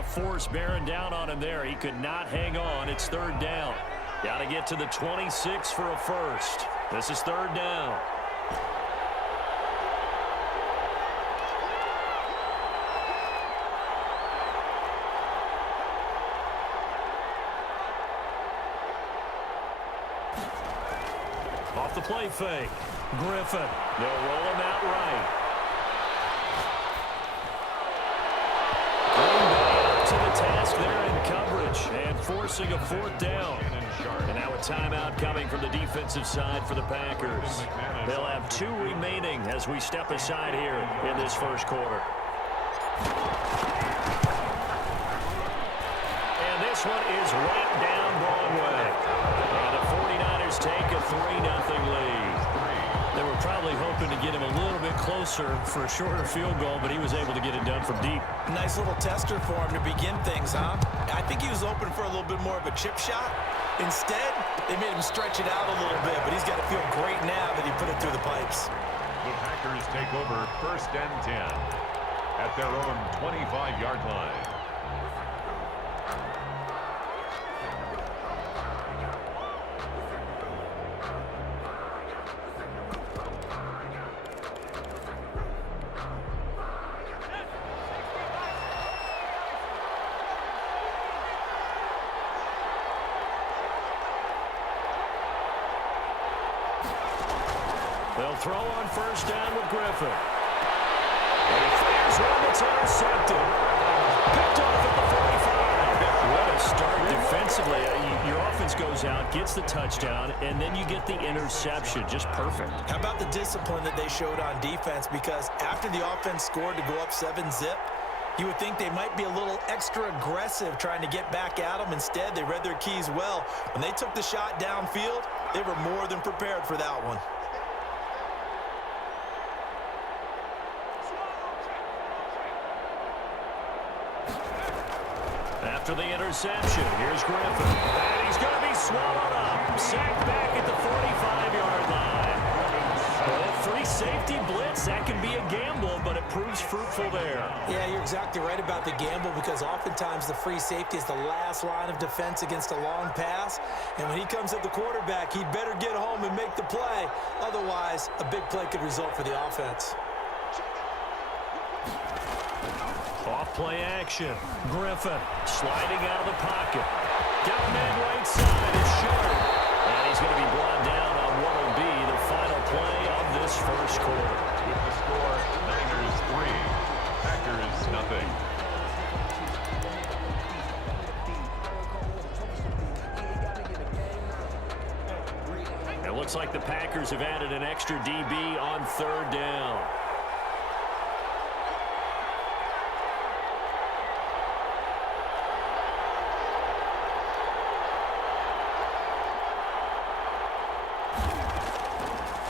of force bearing down on him there. He could not hang on. It's third down. Got to get to the 26 for a first. This is third down. Off the play fake. Griffin. They'll roll him out right. Green Bay up to the task there in coverage and forcing a fourth down. And now a timeout coming from the defensive side for the Packers. They'll have 2 remaining as we step aside here in this first quarter. And this one is right down Broadway. And the 49ers take a 3-0 lead. They were probably hoping to get him a little bit closer for a shorter field goal, but he was able to get it done from deep. Nice little tester for him to begin things, huh? I think he was open for a little bit more of a chip shot. Instead, they made him stretch it out a little bit, but he's got to feel great now that he put it through the pipes. The Packers take over 1st and 10 at their own 25-yard line. They'll throw on first down with Griffin. And he fires one that's intercepted. Picked off at the 45. What a start defensively. Your offense goes out, gets the touchdown, and then you get the interception. Just perfect. How about the discipline that they showed on defense? Because after the offense scored to go up 7-zip, you would think they might be a little extra aggressive trying to get back at them. Instead, they read their keys well. When they took the shot downfield, they were more than prepared for that one. After the interception, here's Griffin. And he's going to be swallowed up. Sacked back at the 45-yard line. Well, free safety blitz, that can be a gamble, but it proves fruitful there. Yeah, you're exactly right about the gamble because oftentimes the free safety is the last line of defense against a long pass. And when he comes at the quarterback, he'd better get home and make the play. Otherwise, a big play could result for the offense. Off play action. Griffin sliding out of the pocket. Got a man right side. It's short. And he's going to be brought down on what will be the final play of this first quarter. With the score, Niners 3, Packers nothing. It looks like the Packers have added an extra DB on third down.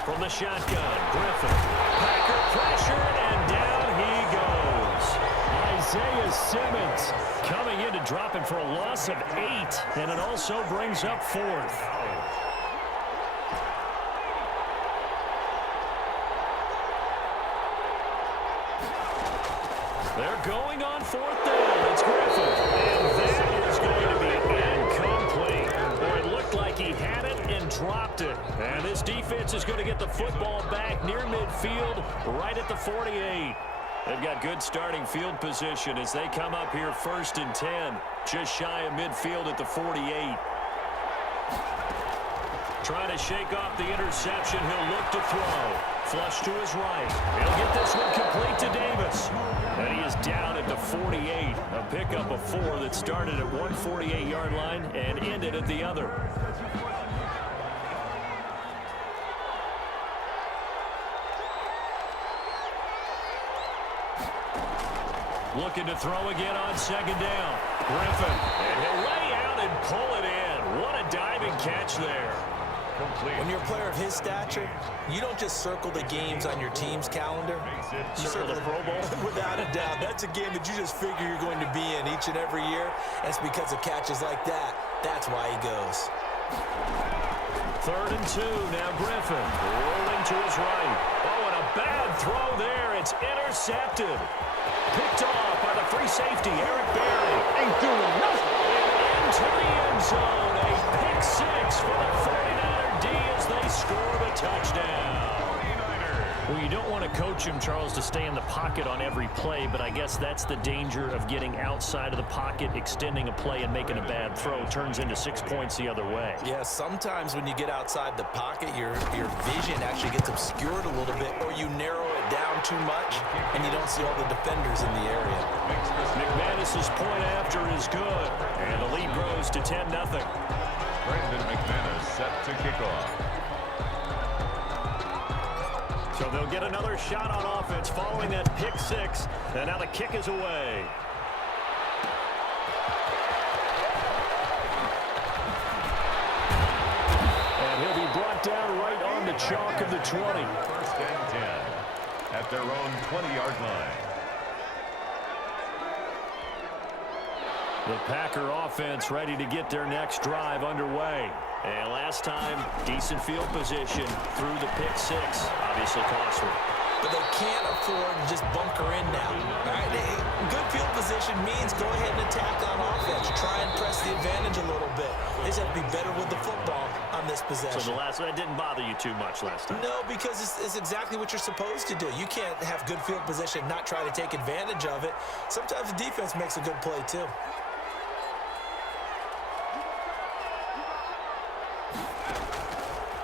From the shotgun, Griffin. Packer pressure, and down he goes. Isaiah Simmons coming in to drop him for a loss of 8, and it also brings up 4th. They're going on 4th down. It's Griffin. And that is going to be incomplete. Or it looked like he had it and dropped it. And this defense is going to get the football back near midfield, right at the 48. They've got good starting field position as they come up here 1st and 10, just shy of midfield at the 48. Trying to shake off the interception. He'll look to throw. Flush to his right. He'll get this one complete to Davis. And he is down at the 48. A pickup of 4 that started at one 48-yard line and ended at the other. Looking to throw again on 2nd down. Griffin. And he'll lay out and pull it in. What a diving catch there. Complete. When you're a player of his stature, you don't just circle the games on your team's calendar. You circle the Pro Bowl? Without a doubt. That's a game that you just figure you're going to be in each and every year. And it's because of catches like that. That's why he goes. 3rd and 2. Now Griffin rolling to his right. Oh, and a bad throw there. It's intercepted. Picked off by the free safety, Eric Berry. zone. A pick six for the 49er D as they score the touchdown. Well, you don't want to coach him, Charles, to stay in the pocket on every play, but I guess that's the danger of getting outside of the pocket, extending a play, and making a bad throw. Turns into 6 points the other way. Yeah, sometimes when you get outside the pocket, your vision actually gets obscured a little bit, or you narrow it down too much, and you don't see all the defenders in the area. McManus's point after is good, and the lead grows to 10-0. Brandon McManus set to kick off. So they'll get another shot on offense following that pick six. And now the kick is away. And he'll be brought down right on the chalk of the 20. First and 10 at their own 20-yard line. The Packer offense ready to get their next drive underway. And last time, decent field position through the pick six. Obviously costly. But they can't afford to just bunker in now. All right? Good field position means go ahead and attack on offense. Try and press the advantage a little bit. They just have to be better with the football on this possession. So that didn't bother you too much last time? No, because it's exactly what you're supposed to do. You can't have good field position, not try to take advantage of it. Sometimes the defense makes a good play, too.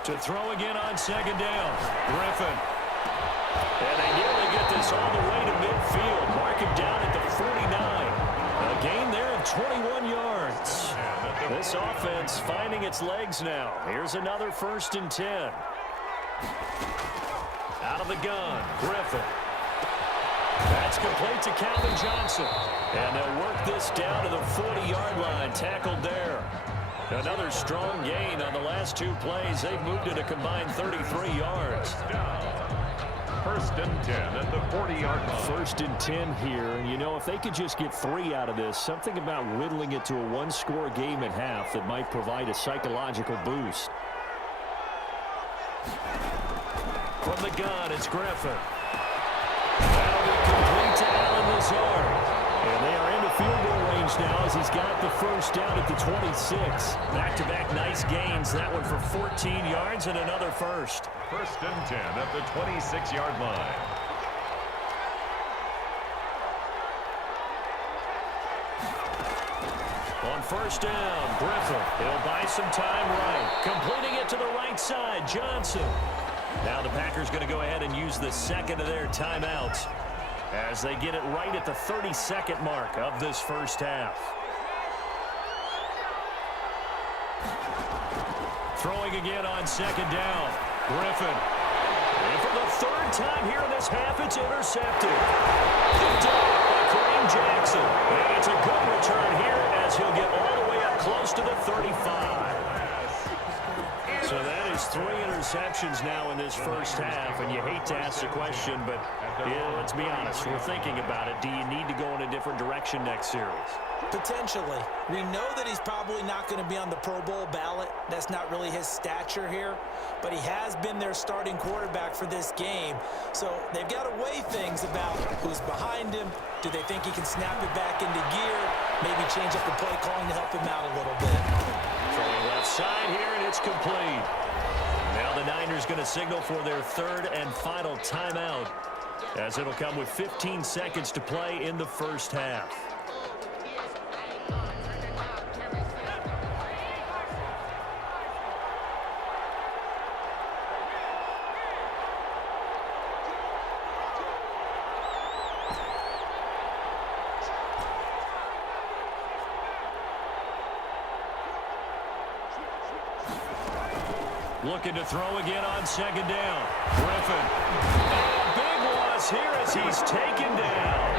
To throw again on second down. Griffin. And they nearly get this all the way to midfield. Mark him down at the 49. A gain there of 21 yards. This offense finding its legs now. Here's another 1st and 10. Out of the gun. Griffin. That's complete to Calvin Johnson. And they'll work this down to the 40-yard line. Tackled there. Another strong gain on the last 2 plays. They've moved it a combined 33 yards. First and 10 at the 40-yard line. 1st and 10 here. And, you know, if they could just get 3 out of this, something about whittling it to a 1-score game at half that might provide a psychological boost. From the gun, it's Griffin. That'll be complete to Allen Lazard. And they are into field goal range now as he's got the 1st down at the 26. Back-to-back nice gains. That one for 14 yards and another 1st. 1st and 10 at the 26-yard line. On 1st down, Griffin. He'll buy some time right. Completing it to the right side, Johnson. Now the Packers going to go ahead and use the 2nd of their timeouts as they get it right at the 32nd mark of this 1st half. Throwing again on 2nd down. Griffin. And for the 3rd time here in this half, it's intercepted. Picked up by Kareem Jackson. And it's a good return here as he'll get all the way up close to the 35. So that is 3 interceptions now in this 1st half, and you hate to ask the question, but yeah, let's be honest, we're thinking about it. Do you need to go in a different direction next series? Potentially. We know that he's probably not going to be on the Pro Bowl ballot. That's not really his stature here, but he has been their starting quarterback for this game. So they've got to weigh things about who's behind him. Do they think he can snap it back into gear? Maybe change up the play calling to help him out a little bit. Throwing left side here, and it's complete. Now the Niners going to signal for their 3rd and final timeout, as it'll come with 15 seconds to play in the 1st half. Looking to throw again on 2nd down. Griffin. And a big loss here as he's taken down.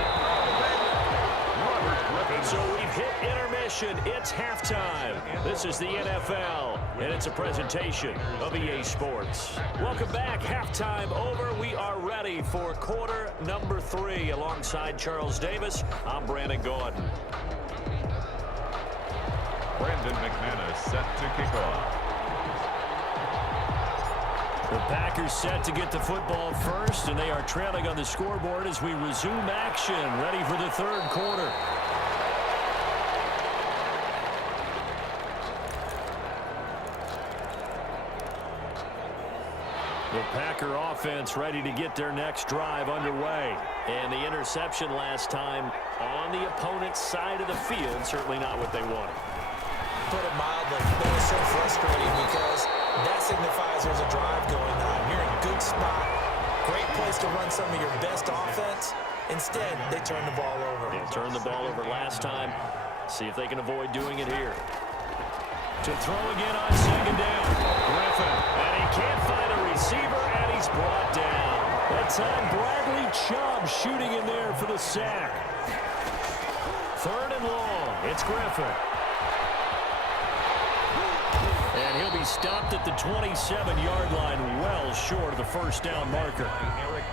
And so we've hit intermission. It's halftime. This is the NFL, and it's a presentation of EA Sports. Welcome back. Halftime over. We are ready for quarter number 3. Alongside Charles Davis, I'm Brandon Gordon. Brandon McManus set to kick off. The Packers set to get the football first, and they are trailing on the scoreboard as we resume action, ready for the 3rd quarter. The Packer offense ready to get their next drive underway. And the interception last time on the opponent's side of the field, certainly not what they wanted. Put it mildly, that was so frustrating because that signifies there's a drive going on. You're in a good spot, great place to run some of your best offense. Instead, they turn the ball over. They turned the ball over last time. See if they can avoid doing it here. To throw again on second down. Griffin, and he can't find a receiver, and he's brought down. That time, Bradley Chubb shooting in there for the sack. 3rd and long. It's Griffin. And he'll be stopped at the 27-yard line, well short of the first down marker.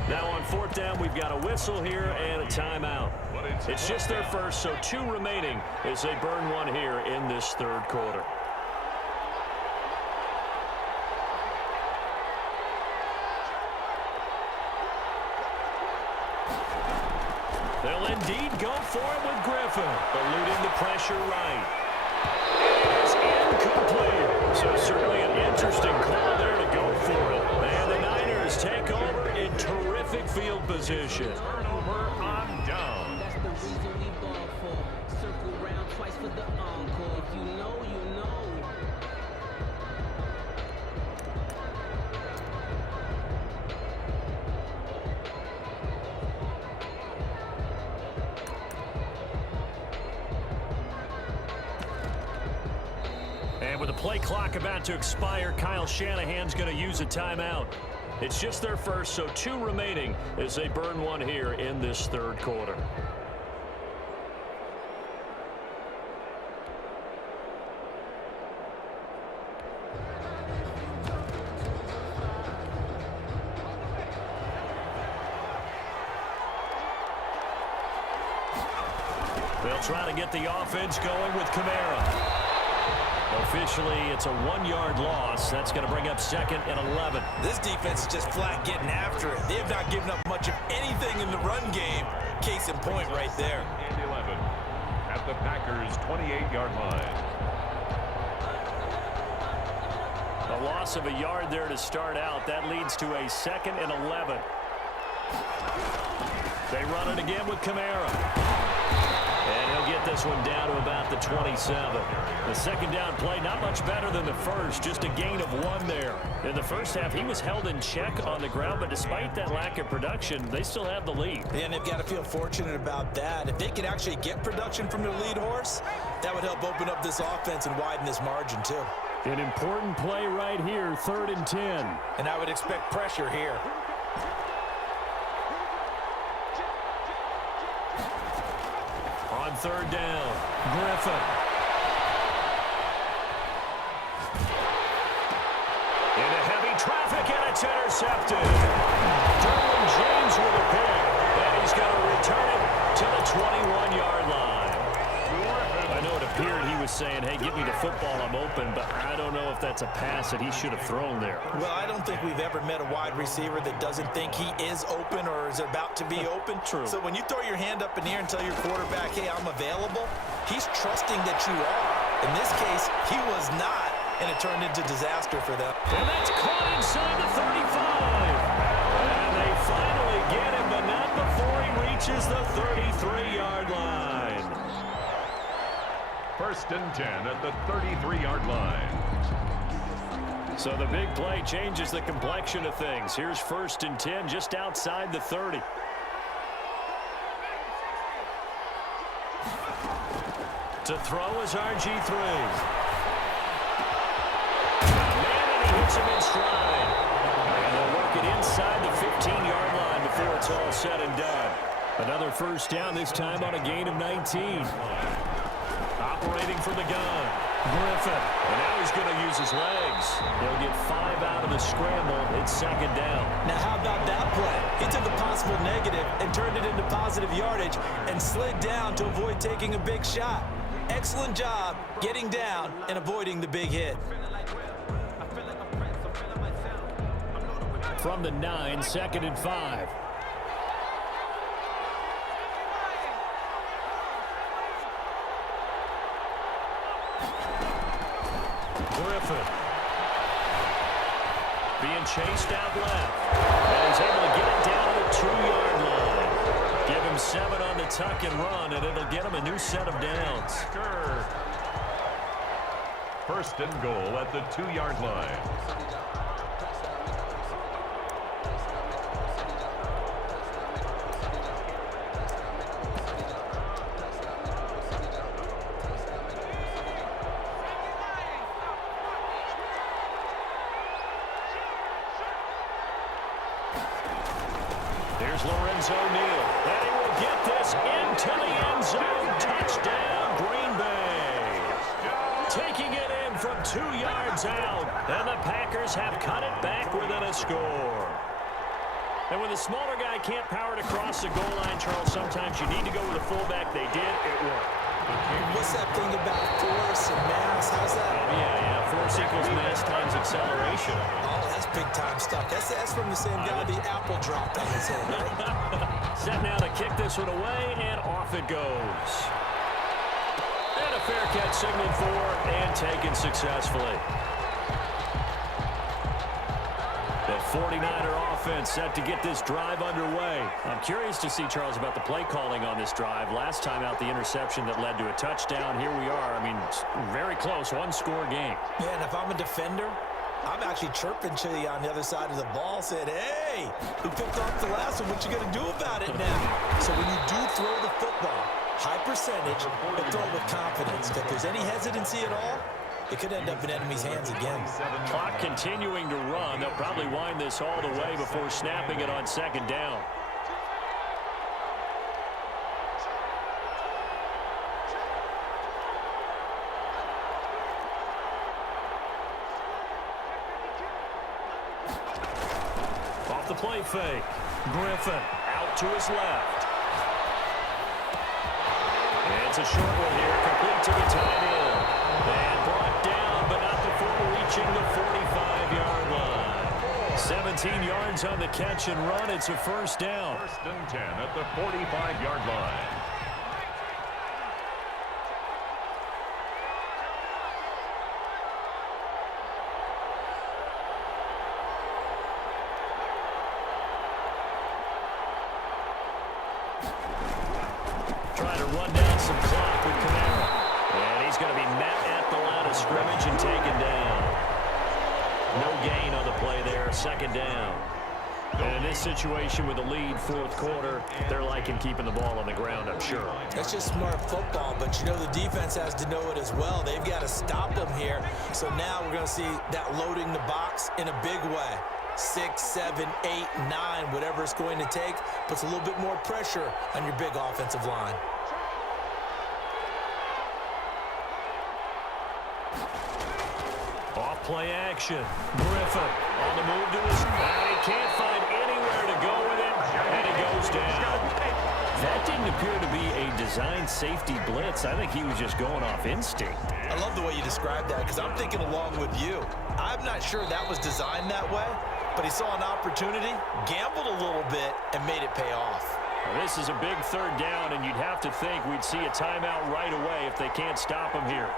Now on 4th down, we've got a whistle here and a timeout. It's just their first, so 2 remaining as they burn one here in this 3rd quarter. They'll indeed go for it with Griffin, eluding the pressure right. It is incomplete. So certainly an interesting call there to go for it. And the Niners take over in terrific field position. Turnover on down. That's the reason we ball for. Circle round twice for the encore. If you know, you know. And with the play clock about to expire, Kyle Shanahan's going to use a timeout. It's just their first, so 2 remaining as they burn one here in this 3rd quarter. They'll try to get the offense going with Kamara. Officially, it's a 1-yard loss. That's going to bring up 2nd and 11. This defense is just flat getting after it. They have not given up much of anything in the run game. Case in point right there. And 11 at the Packers' 28-yard line. A loss of a yard there to start out. That leads to a 2nd and 11. They run it again with Kamara. And he'll get this one down to about the 27. The second down play, not much better than the first, just a gain of 1 there. In the first half, he was held in check on the ground, but despite that lack of production, they still have the lead. And they've got to feel fortunate about that. If they can actually get production from their lead horse, that would help open up this offense and widen this margin, too. An important play right here, 3rd and 10. And I would expect pressure here. On 3rd down, Griffin. Into heavy traffic, and it's intercepted. Derwin James with a pick, and he's going to return it to the 21-yard line. I know it appeared he was saying, hey, give me the football, I'm open, but I don't know if that's a pass that he should have thrown there. Well, I don't think we've ever met a wide receiver that doesn't think he is open or is about to be open. True. So when you throw your hand up in the air and tell your quarterback, hey, I'm available, he's trusting that you are. In this case, he was not, and it turned into disaster for them. And that's caught inside the 35. And they finally get him, but not before he reaches the 33-yard line. 1st and 10 at the 33-yard line. So the big play changes the complexion of things. Here's 1st and 10 just outside the 30. To throw is RG3. Man, and he hits him in stride. And they'll work it inside the 15-yard line before it's all said and done. Another 1st down, this time on a gain of 19. Operating from the gun, Griffin. And now he's going to use his legs. He'll get 5 out of the scramble. It's 2nd down. Now, how about that play? He took a possible negative and turned it into positive yardage and slid down to avoid taking a big shot. Excellent job getting down and avoiding the big hit. From the 9, 2nd and 5. Griffin. being chased out left. And he's able to get it down to the 2-yard line. Give him 7 on the tuck and run, and it'll get him a new set of downs. First and goal at the 2-yard line. Here's Lorenzo Neal, and he will get this into the end zone. Touchdown, Green Bay. Taking it in from 2 yards out, and the Packers have cut it back within a score. And when the smaller guy can't power it across the goal line, Charles, sometimes you need to go with a fullback. They did. It worked. What's that thing about force and mass? How's that? Yeah. Force equals mass times acceleration. Oh, that's big-time stuff. That's from the same guy the apple dropped on his head, right? Set now to kick this one away, and off it goes. And a fair catch signaled for and taken successfully. The 49er offense set to get this drive underway. I'm curious to see, Charles, about the play calling on this drive. Last time out, the interception that led to a touchdown. Here we are. I mean, very close, one-score game. Yeah, and if I'm a defender, I'm actually chirping to you on the other side of the ball, saying, hey, we picked off the last one. What you going to do about it now? So when you do throw the football, high percentage, but throw it with confidence. If there's any hesitancy at all, it could end up in enemy's hands again. Clock continuing to run. They'll probably wind this all the way before snapping it on second down. Off the play fake. Griffin out to his left. It's a short one here, complete to the tight end. And brought down, but not before reaching the 45-yard line. 17 yards on the catch and run. It's a first down. First and 10 at the 45-yard line. Trying to run down some clock with Kamara. And he's going to be met at the line of scrimmage and taken down. No gain on the play there, second down. And in this situation with the lead fourth quarter, they're liking keeping the ball on the ground, I'm sure. That's just smart football, but you know the defense has to know it as well. They've got to stop them here. So now we're going to see that loading the box in a big way. 6, 7, 8, 9, whatever it's going to take, puts a little bit more pressure on your big offensive line. Off play action. Griffin on the move to his right. He can't find anywhere to go with it, and he goes down. That didn't appear to be a design safety blitz. I think he was just going off instinct. I love the way you described that because I'm thinking along with you. I'm not sure that was designed that way, but he saw an opportunity, gambled a little bit, and made it pay off. Well, this is a big third down, and you'd have to think we'd see a timeout right away if they can't stop him here.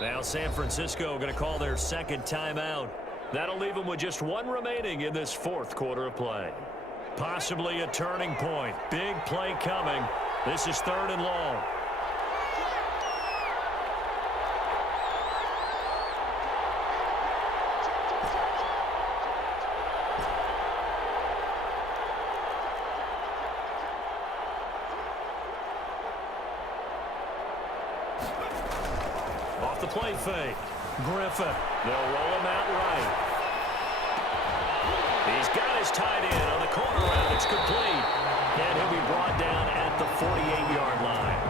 Now San Francisco going to call their second timeout. That'll leave them with just one remaining in this fourth quarter of play. Possibly a turning point. Big play coming. This is third and long. Off the play fake. Griffin. They'll roll him out right. He's got his tight end on the corner route. It's complete. And he'll be brought down at the 48-yard line.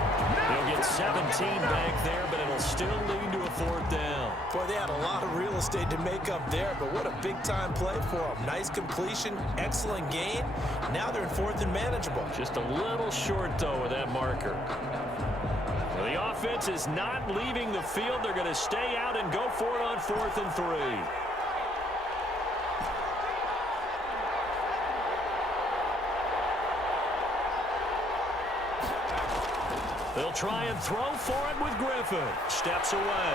He'll get 17 back there, but it'll still lead to a fourth down. Boy, they had a lot of real estate to make up there, but what a big-time play for them. Nice completion, excellent gain. Now they're in fourth and manageable. Just a little short, though, with that marker. The offense is not leaving the field. They're going to stay out and go for it on 4th and 3. They'll try and throw for it with Griffin. Steps away.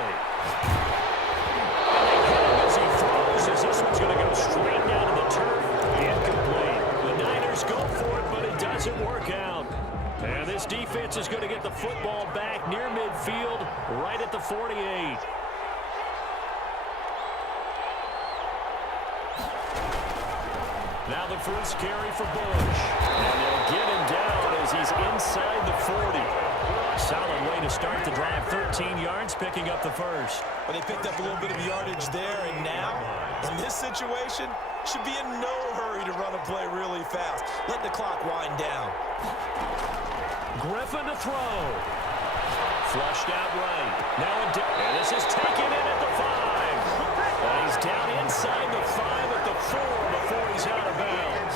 And as he throws, as this one's going to go straight down to the turf. Incomplete. The Niners go for it, but it doesn't work out. And this defense is going to get the football back near midfield, right at the 48. Now the first carry for Bush. And they'll get him down as he's inside the 40. Solid way to start the drive. 13 yards, picking up the first. Well, they picked up a little bit of yardage there, and now, in this situation, should be in no hurry to run a play really fast. Let the clock wind down. Griffin to throw. Flushed out right. Now and this is taken in at the 5. And he's down inside the 5 at the 4 before he's out of bounds.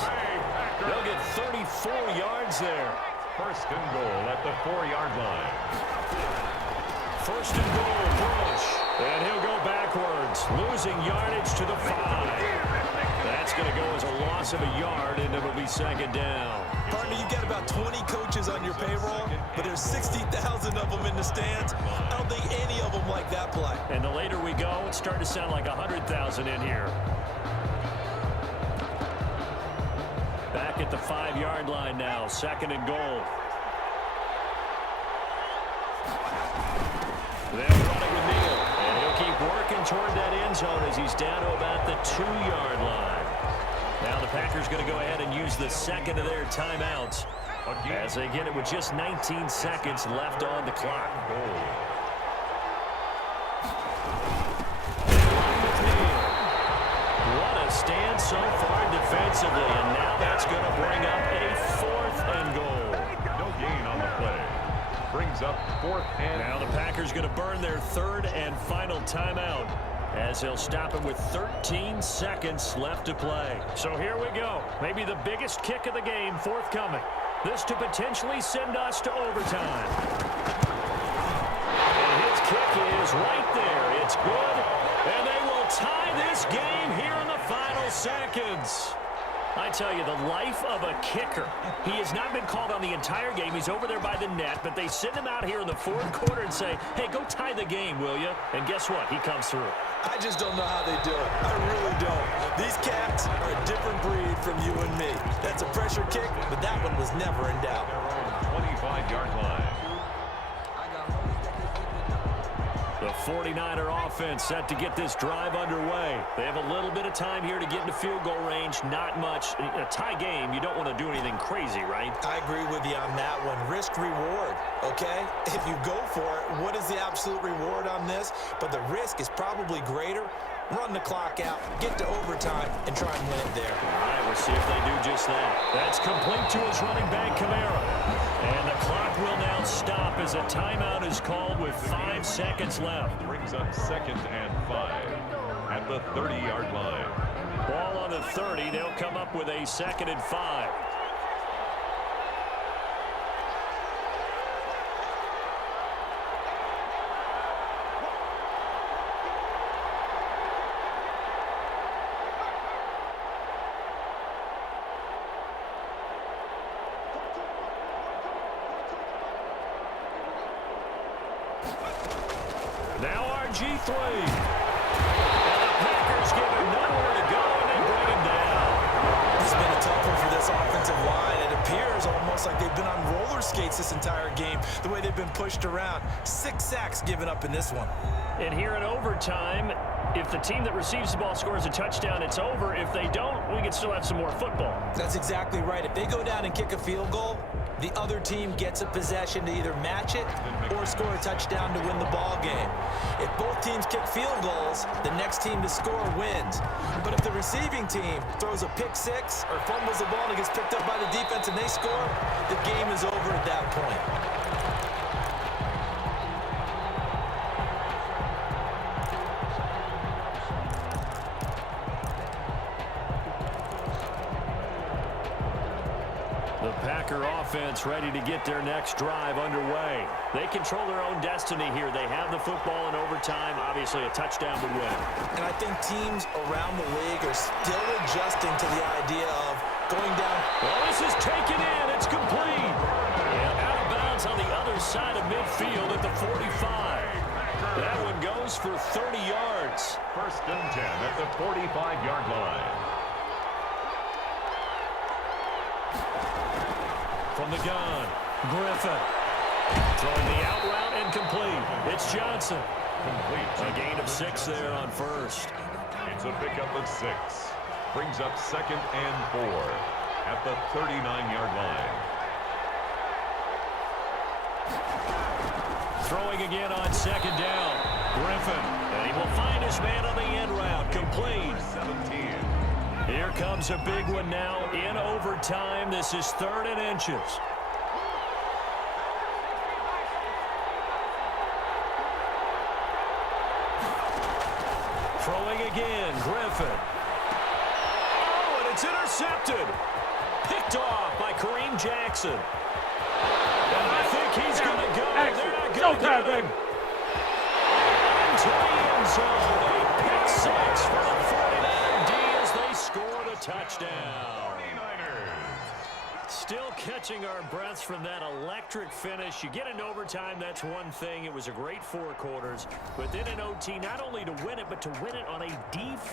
They'll get 34 yards there. First and goal at the 4-yard line. First and goal, Bush. And he'll go backwards, losing yardage to the 5. That's going to go as a loss of a yard, and it'll be second down. Partner, you got about 20 coaches on your payroll, but there's 60,000 of them in the stands. I don't think any of them like that play. And the later we go, it's starting to sound like 100,000 in here. Back at the 5-yard line now, second and goal. They're running with Neal, and he'll keep working toward that end zone as he's down to about the 2-yard line. Now the Packers going to go ahead and use the second of their timeouts as they get it with just 19 seconds left on the clock. What a stand so far defensively, and now that's going to bring up a 4th and goal. No gain on the play. Brings up 4th and... Now the Packers going to burn their 3rd and final timeout as they'll stop it with 13 seconds left to play. So here we go. Maybe the biggest kick of the game forthcoming. This to potentially send us to overtime. And his kick is right there. It's good. And they will tie this game here in the final seconds. I tell you, the life of a kicker. He has not been called on the entire game. He's over there by the net, but they send him out here in the 4th quarter and say, hey, go tie the game, will you? And guess what? He comes through. I just don't know how they do it. I really don't. These cats are a different breed from you and me. That's a pressure kick, but that one was never in doubt. 25-yard line. The 49er offense set to get this drive underway. They have a little bit of time here to get into field goal range. Not much. A tie game, you don't want to do anything crazy, right? I agree with you on that one. Risk reward, okay? If you go for it, what is the absolute reward on this? But the risk is probably greater. Run the clock out, get to overtime, and try and win it there. All right, we'll see if they do just that. That's complete to his running back, Kamara. And the clock will now stop as a timeout is called with 5 seconds left. Brings up 2nd and 5 at the 30-yard line. Ball on the 30. They'll come up with a 2nd and 5. Now RG3. And the Packers give him nowhere to go, and they bring him down. This has been a tough one for this offensive line. It appears almost like they've been on roller skates this entire game, the way they've been pushed around. 6 sacks given up in this one. And here in overtime, if the team that receives the ball scores a touchdown, it's over. If they don't, we can still have some more football. That's exactly right. If they go down and kick a field goal, the other team gets a possession to either match it or score a touchdown to win the ball game. If both teams kick field goals, the next team to score wins. But if the receiving team throws a pick six or fumbles the ball and it gets picked up by the defense and they score, the game is over at that point. The Packer offense ready to get their next drive underway. They control their own destiny here. They have the football in overtime, obviously a touchdown to win. And I think teams around the league are still adjusting to the idea of going down. Well, this is taken in. It's complete. And out of bounds on the other side of midfield at the 45. That one goes for 30 yards. First and 10 at the 45-yard line. From the gun, Griffin. Throwing the out route and complete. It's Johnson. Complete. A gain of 6 there on first. It's a pickup of 6. Brings up 2nd and 4 at the 39-yard line. Throwing again on 2nd down. Griffin. And he will find his man on the end route. Complete. 17. Here comes a big one now in overtime. This is 3rd and inches. Throwing again, Griffin. Oh, and it's intercepted. Picked off by Kareem Jackson. And I think he's going to go. They're not going to get him. Into the end zone. A pick 6 for the 49D as they scored a touchdown. Still catching our breaths from that electric finish. You get into overtime, that's one thing. It was a great 4 quarters. But then in OT, not only to win it, but to win it on a defense.